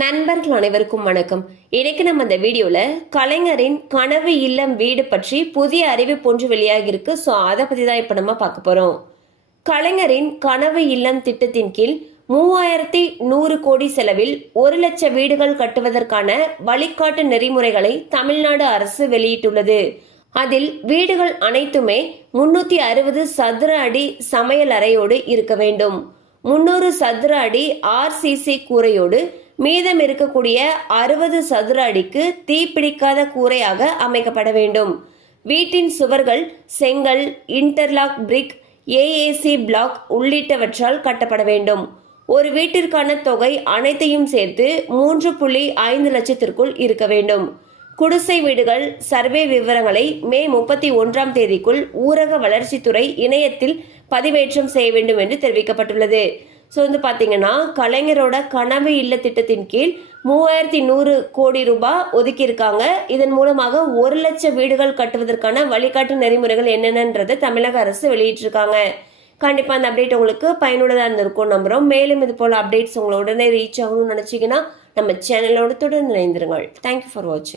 நண்பர்கள் அனைவருக்கும் வணக்கம். இன்னைக்கு நம்ம இந்த வீடியோல கலைஞரின் கனவு இல்லம் வீடு பற்றி புதிய அறிவிப்பு ஒன்று வெளியாகிருக்கு ஸோ அதை பத்தி தான் இப்போ நம்ம பார்க்க போறோம். கலைஞரின் கனவு இல்லம் திட்டத்தின் கீழ் மூவாயிரத்தி நூறு கோடி செலவில் ஒரு லட்சம் வீடுகள் கட்டுவதற்கான வழிகாட்டு நெறிமுறைகளை தமிழ்நாடு அரசு வெளியிட்டுள்ளது. அதில் வீடுகள் அனைத்துமே முன்னூத்தி அறுபது சதுர அடி சமையல் அறையோடு இருக்க வேண்டும். முன்னூறு சதுர அடி ஆர்சிசி கூரையோடு மீதம் இருக்கக்கூடிய அறுபது சதுர அடிக்கு தீப்பிடிக்காத கூரையாக அமைக்கப்பட வேண்டும். வீட்டின் சுவர்கள் செங்கல் இன்டர்லாக் பிரிக் ஏஏசி பிளாக் உள்ளிட்டவற்றால் கட்டப்பட வேண்டும். ஒரு வீட்டிற்கான தொகை அனைத்தையும் சேர்த்து மூன்று புள்ளி ஐந்து லட்சத்திற்குள் இருக்க வேண்டும். குடிசை வீடுகள் சர்வே விவரங்களை மே முப்பத்தி ஒன்றாம் தேதிக்குள் ஊரக வளர்ச்சித்துறை இணையத்தில் பதிவேற்றம் செய்ய வேண்டும் என்று தெரிவிக்கப்பட்டுள்ளது. ஸோ வந்து பார்த்தீங்கன்னா கலைஞரோட கனவு இல்ல திட்டத்தின் கீழ் மூவாயிரத்தி நூறு கோடி ரூபாய் ஒதுக்கியிருக்காங்க. இதன் மூலமாக ஒரு லட்சம் வீடுகள் கட்டுவதற்கான வழிகாட்டு நெறிமுறைகள் என்னென்னன்றதை தமிழக அரசு வெளியிட்டிருக்காங்க. கண்டிப்பாக அந்த அப்டேட் உங்களுக்கு பயனுள்ளதாக இருந்திருக்கும் நம்புகிறோம் மேலும் இது போல் அப்டேட்ஸ் உங்களை உடனே ரீச் ஆகணும்னு நினச்சிங்கன்னா நம்ம சேனலோட தொடர்ந்து இணைந்திருங்கள். தேங்க்யூ ஃபார் வாட்சிங்